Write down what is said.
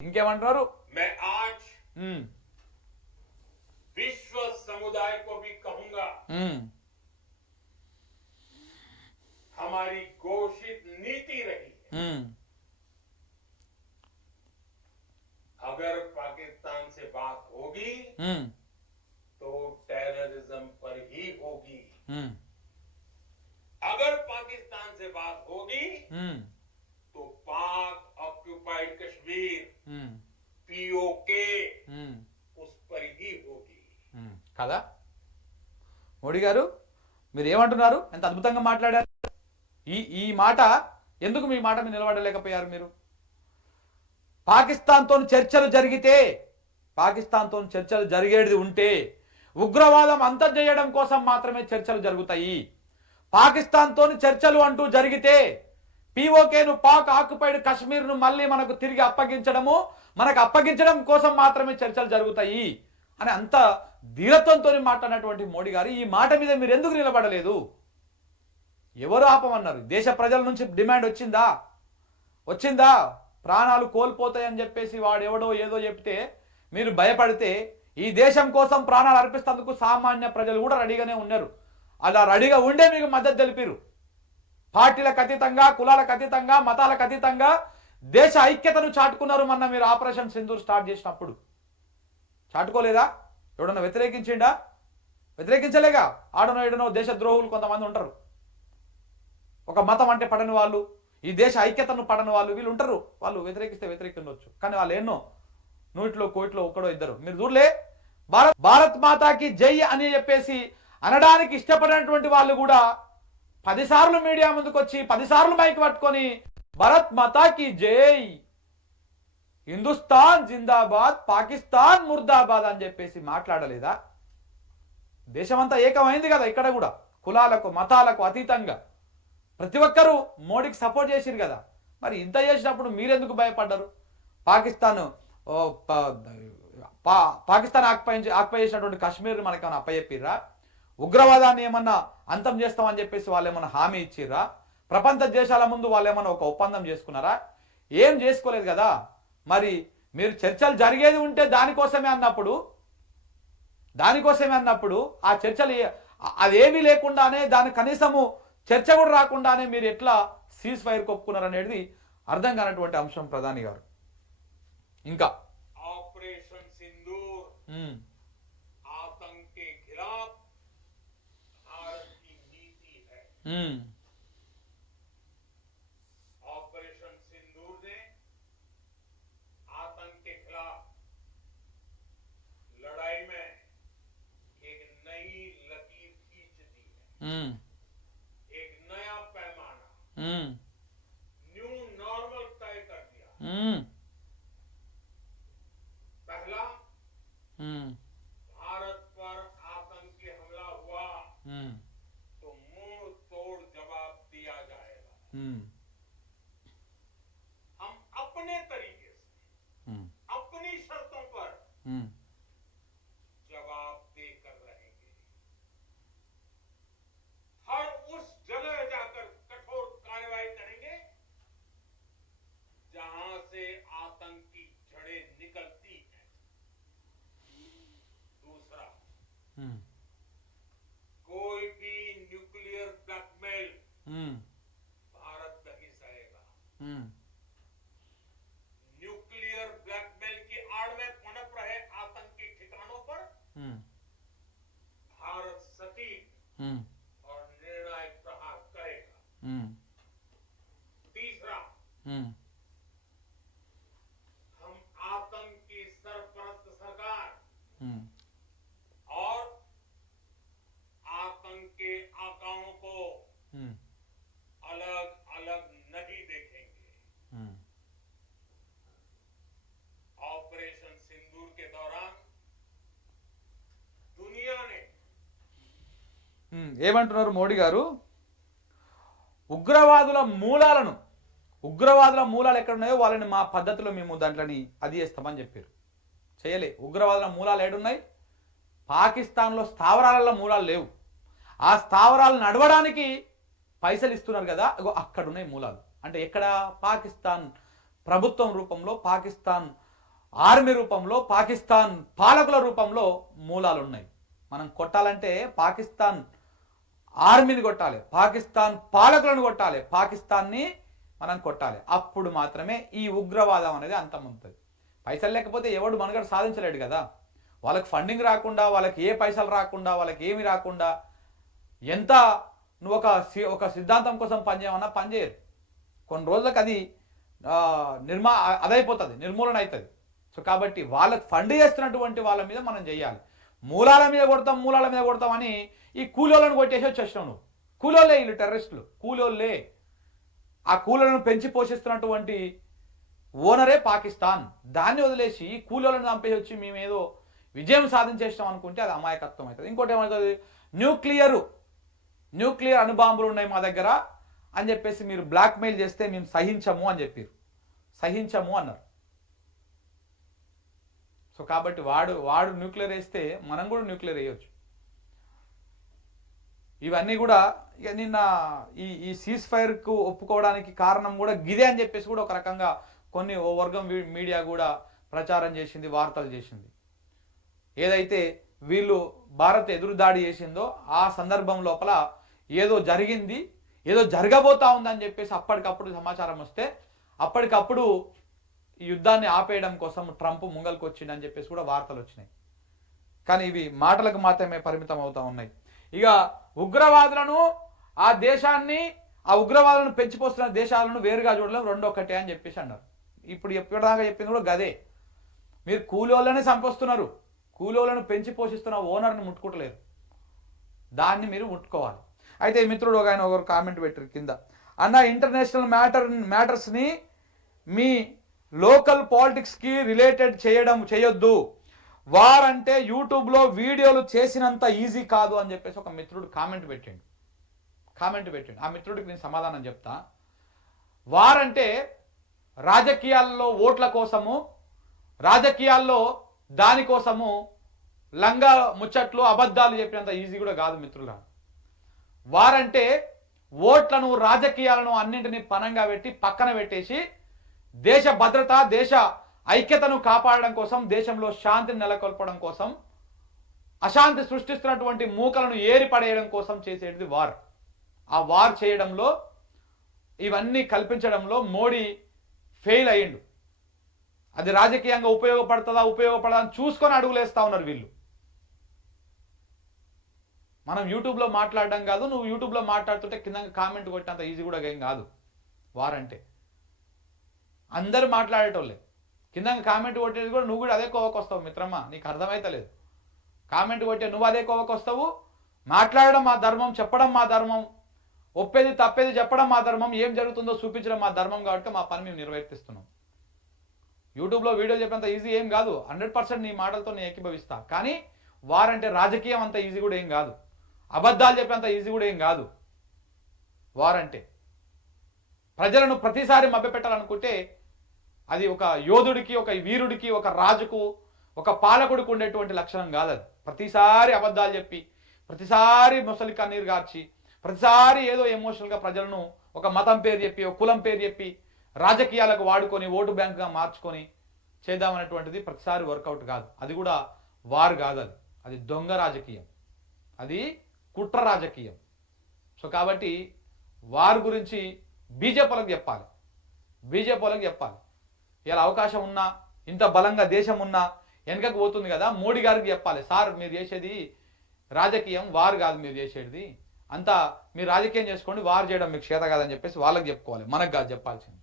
ఇంకేమంటారు? मैं आज विश्व समुदाय को भी कहूंगा, हमारी घोषित नीति रही है, अगर पाकिस्तान से बात होगी तो टेररिज्म पर ही होगी, अगर पाकिस्तान से बात होगी तो पाक ऑक्युपाइड कश्मीर पीओके उस पर ही होगी కదా. మోడీ గారు మీరు ఏమంటున్నారు? ఎంత అద్భుతంగా మాట్లాడారు. ఈ మాట ఎందుకు మీ మాట మీద నిలబడలేకపోయారు మీరు? పాకిస్తాన్తో చర్చలు జరిగేది ఉంటే ఉగ్రవాదం అంతం చేయడం కోసం మాత్రమే చర్చలు జరుగుతాయి. పాకిస్తాన్తో చర్చలు అంటూ జరిగితే పీఓకేను పాక్ ఆక్యుపైడ్ కశ్మీర్ను మళ్ళీ మనకు తిరిగి అప్పగించడం కోసం మాత్రమే చర్చలు జరుగుతాయి అని అంత ధీరత్వంతో మాట్లాడినటువంటి మోడీ గారు ఈ మాట మీద మీరు ఎందుకు నిలబడలేదు? ఎవరు ఆపమన్నారు? దేశ ప్రజల నుంచి డిమాండ్ వచ్చిందా? ప్రాణాలు కోల్పోతాయని చెప్పేసి వాడెవడో ఏదో చెప్తే మీరు భయపడితే ఈ దేశం కోసం ప్రాణాలు అర్పిస్తేందుకు సామాన్య ప్రజలు కూడా రెడీగానే ఉన్నారు. అలా రెడీగా ఉండే మీకు మద్దతు తెలిపారు. పార్టీలకు అతీతంగా, కులాలకు అతీతంగా, మతాలకు అతీతంగా దేశ ఐక్యతను చాటుకున్నారు. మొన్న మీరు ఆపరేషన్ సింధూర్ స్టార్ట్ చేసినప్పుడు చాటుకోలేదా? ఎవడన్నా వ్యతిరేకించలేగా? ఆడనో ఏడనో దేశ ద్రోహులు కొంతమంది ఉంటారు. ఒక మతం అంటే పడని వాళ్ళు, ఈ దేశ ఐక్యతను పడని వాళ్ళు, వీళ్ళు ఉంటారు. వాళ్ళు వ్యతిరేకిస్తే వ్యతిరేకించవచ్చు, కానీ వాళ్ళు ఎన్నో 100లో 1 ఒక్కడో ఇద్దరు. మీరు చూడలే భారత్ మాతాకి జై అని చెప్పేసి అనడానికి ఇష్టపడినటువంటి వాళ్ళు కూడా 10 సార్లు మీడియా ముందుకు వచ్చి 10 సార్లు మైక్ పట్టుకొని భారత్ మాతాకి జై, హిందుస్థాన్ జిందాబాద్, పాకిస్తాన్ ముర్దాబాద్ అని చెప్పేసి మాట్లాడలేదా? దేశమంతా ఏకమైంది కదా. ఇక్కడ కూడా కులాలకు మతాలకు అతీతంగా ప్రతి ఒక్కరూ మోడీకి సపోర్ట్ చేసిరు కదా. మరి ఇంత చేసినప్పుడు మీరెందుకు భయపడ్డారు? పాకిస్తాన్ ఆక్యుపై చేసినటువంటి కాశ్మీర్ మనకేమైనా అప్పచెప్పిర్రా? ఉగ్రవాదాన్ని ఏమన్నా అంతం చేస్తామని చెప్పేసి వాళ్ళు ఏమన్నా హామీ ఇచ్చిర్రా? ప్రపంచ దేశాల ముందు వాళ్ళు ఏమన్నా ఒక ఒప్పందం చేసుకున్నారా? ఏం చేసుకోలేదు కదా. మరి మీరు చర్చలు జరిగేది ఉంటే దానికోసమే అన్నప్పుడు ఆ చర్చలు అదేమీ లేకుండానే, దాని కనీసము చర్చ కూడా రాకుండానే మీరు ఎట్లా సీజ్ ఫైర్ కొప్పుకున్నారు అనేది అర్థం కానటువంటి అంశం ప్రధాని గారు. ఇంకా ఆపరేషన్ సింధూర్ आतंक के खिलाफ भारत की नीति है। ऑपरेशन सिंदूर ने आतंक के खिलाफ लड़ाई में एक नई लकीर खींच दी है, एक नया पैमाना, न्यू नॉर्मल तय कर दिया। पहला भारत पर आतंकी हमला हुआ तो मुंह तोड़ जवाब दिया जाएगा। हम अपने तरीके से अपनी शर्तों पर जवाब देकर रहेंगे। हर उस जगह जाकर कठोर कार्रवाई करेंगे जहां से आतंक की जड़ें निकलती हैं। दूसरा, कोई भी न्यूक्लियर ब्लैकमेल भारत नहीं सहेगा। न्यूक्लियर ब्लैकमेल की आड़ में पनप रहे आतंकी ठिकानों पर भारत सटीक और निर्णायक प्रहार करेगा। तीसरा, हम आतंक की सरपरस्त सरकार और आतंक के आकाओं को अलग अलग नहीं देखेंगे। ऑपरेशन सिंदूर के दौरान दुनिया ने ఏమంటున్నారు మోడీ గారు? ఉగ్రవాదుల మూలాలు ఎక్కడున్నాయో వాళ్ళని మా పద్ధతిలో మేము దాంట్లోని అది చేస్తామని చెప్పారు. చేయలే. ఉగ్రవాదుల మూలాలు ఏడున్నాయి? పాకిస్తాన్లో స్థావరాల మూలాలు లేవు. ఆ స్థావరాలు నడవడానికి పైసలు ఇస్తున్నారు కదా, అక్కడ ఉన్నాయి మూలాలు. అంటే ఎక్కడ? పాకిస్తాన్ ప్రభుత్వం రూపంలో, పాకిస్తాన్ ఆర్మీ రూపంలో, పాకిస్తాన్ పాలకుల రూపంలో మూలాలు ఉన్నాయి. మనం కొట్టాలంటే పాకిస్తాన్ ఆర్మీని కొట్టాలి, పాకిస్తాన్ పాలకులను కొట్టాలి, పాకిస్తాన్ని మనం కొట్టాలి. అప్పుడు మాత్రమే ఈ ఉగ్రవాదం అనేది అంతమవుతుంది. పైసలు లేకపోతే ఎవడు మనుగడ సాధించలేడు కదా. వాళ్ళకి ఫండింగ్ రాకుండా, వాళ్ళకి ఏ పైసలు రాకుండా, వాళ్ళకి ఏమి రాకుండా, ఎంత నువ్వు ఒక సిద్ధాంతం కోసం పనిచేయమన్నా పనిచేయరు. కొన్ని రోజులకు అది అదైపోతుంది, నిర్మూలన అవుతుంది. సో కాబట్టి వాళ్ళకి ఫండ్ చేస్తున్నటువంటి వాళ్ళ మీద మనం చేయాలి. మూలాల మీద కొడతాం అని ఈ కూలోళ్ళను కొట్టేసి వచ్చేసినావు నువ్వు. కూలోళ్ళే వీళ్ళు టెర్రరిస్టులు, కూలోళ్ళే. ఆ కూలోళ్ళను పెంచి పోషిస్తున్నటువంటి ఓనరే పాకిస్తాన్. దాన్ని వదిలేసి కూలోళ్ళను చంపేసి వచ్చి మేమేదో విజయం సాధించేసినాం అనుకుంటే అది అమాయకత్వం అవుతుంది. ఇంకోటి ఏమవుతుంది, న్యూక్లియర్ అణుబాంబులు ఉన్నాయి మా దగ్గర అని చెప్పేసి మీరు బ్లాక్మెయిల్ చేస్తే మేము సహించము అని చెప్పారు. సహించము అన్నారు. సో కాబట్టి వాడు న్యూక్లియర్ వేస్తే మనం కూడా న్యూక్లియర్ వేయవచ్చు. ఇవన్నీ కూడా ఇక నిన్న ఈ సీజ్ ఫైర్కు ఒప్పుకోవడానికి కారణం కూడా గిదే అని చెప్పేసి కూడా ఒక రకంగా కొన్ని ఓ వర్గం మీడియా కూడా ప్రచారం చేసింది, వార్తలు చేసింది. ఏదైతే వీళ్ళు భారత్ ఎదురుదాడి చేసిందో ఆ సందర్భం లోపల ఏదో జరిగింది, ఏదో జరగబోతా ఉందని చెప్పేసి అప్పటికప్పుడు సమాచారం వస్తే అప్పటికప్పుడు ఈ యుద్ధాన్ని ఆపేయడం కోసం ట్రంప్ ముంగల్కి వచ్చిండని చెప్పేసి కూడా వార్తలు వచ్చినాయి. కానీ ఇవి మాటలకు మాత్రమే పరిమితం అవుతా ఉన్నాయి. ఇక ఉగ్రవాదులను ఆ ఉగ్రవాదులను పెంచిపోస్తున్న దేశాలను వేరుగా చూడలేం, రెండొక్కటే అని చెప్పేసి అన్నారు. ఇప్పుడు ఎప్పటిదాకా చెప్పింది కూడా గదే. మీరు కూలోళ్ళనే చంపొస్తున్నారు, కూలోళ్ళను పెంచి పోషిస్తున్న ఓనర్ని ముట్టుకుంటలేరు, దాన్ని మీరు ముట్టుకోవాలి. అయితే మిత్రుడు ఒకరు కామెంట్ పెట్టారు కింద, అన్న ఇంటర్నేషనల్ మ్యాటర్స్ని మీ లోకల్ పాలిటిక్స్కి రిలేటెడ్ చేయొద్దు, వారంటే యూట్యూబ్లో వీడియోలు చేసినంత ఈజీ కాదు అని చెప్పేసి ఒక మిత్రుడు కామెంట్ పెట్టాడు. ఆ మిత్రుడికి నేను సమాధానం చెప్తా. వారంటే రాజకీయాల్లో ఓట్ల కోసము, రాజకీయాల్లో దానికోసము లంగా ముచ్చట్లు అబద్ధాలు చెప్పినంత ఈజీ కూడా కాదు మిత్రులా. వారంటే ఓట్లను, రాజకీయాలను అన్నింటినీ పనంగా పెట్టి పక్కన పెట్టేసి దేశ భద్రత, దేశ ఐక్యతను కాపాడడం కోసం, దేశంలో శాంతిని నెలకొల్పడం కోసం, అశాంతి సృష్టిస్తున్నటువంటి మూకలను ఏరిపడేయడం కోసం చేసేది వార్. ఆ వార్ చేయడంలో, ఇవన్నీ కల్పించడంలో మోడీ ఫెయిల్ అయ్యిండు. అది రాజకీయంగా ఉపయోగపడదా అని చూసుకొని అడుగులేస్తా ఉన్నారు వీళ్ళు. మనం యూట్యూబ్లో మాట్లాడడం కాదు, నువ్వు యూట్యూబ్లో మాట్లాడుతుంటే కింద కామెంట్ కొట్టినంత ఈజీ కూడా ఏం కాదు వారంటే. అందరూ మాట్లాడేటోళ్ళే, కింద కామెంట్ కొట్టేది కూడా నువ్వు కూడా అదే కోవకు వస్తావు మిత్రమా, నీకు అర్థమైతలేదు. కామెంట్ కొట్టే నువ్వు అదే కోవకు వస్తావు. మాట్లాడడం మా ధర్మం, చెప్పడం మా ధర్మం, ఒప్పేది తప్పేది చెప్పడం మా ధర్మం, ఏం జరుగుతుందో చూపించడం మా ధర్మం. కాబట్టి మా పని మేము నిర్వర్తిస్తున్నాం. యూట్యూబ్లో వీడియో చెప్పేంత ఈజీ ఏం కాదు, 100% నీ మాటలతో నేను ఏకీభవిస్తా. కానీ వారంటే రాజకీయం అంత ఈజీ కూడా ఏం కాదు, అబద్ధాలు చెప్పేంత ఈజీ కూడా ఏం కాదు. వారంటే ప్రజలను ప్రతిసారి మభ్యపెట్టాలనుకుంటే అది ఒక యోధుడికి, ఒక వీరుడికి, ఒక రాజుకు, ఒక పాలకుడికి ఉండేటువంటి లక్షణం కాదు అది. ప్రతిసారి అబద్ధాలు చెప్పి, ప్రతిసారి ముసలి కన్నీరు గార్చి, ప్రతిసారి ఏదో ఎమోషనల్గా ప్రజలను ఒక మతం పేరు చెప్పి, ఒక కులం పేరు చెప్పి రాజకీయాలకు వాడుకొని ఓటు బ్యాంకుగా మార్చుకొని చేద్దామనేటువంటిది ప్రతిసారి వర్కౌట్ కాదు. అది కూడా వారు కాదు, అది దొంగ రాజకీయం, అది కుట్ర రాజకీయం. సో కాబట్టి వారి గురించి బీజేపీలకు చెప్పాలి. ఇలా అవకాశం ఉన్నా, ఇంత బలంగా దేశం ఉన్నా వెనకకు పోతుంది కదా, మోడీ గారికి చెప్పాలి, సార్ మీరు చేసేది రాజకీయం, వారు కాదు మీరు చేసేది, అంతా మీరు రాజకీయం చేసుకోండి, వారు చేయడం మీకు చేత కాదని చెప్పేసి వాళ్ళకి చెప్పుకోవాలి, మనకు కాదు చెప్పాల్సింది.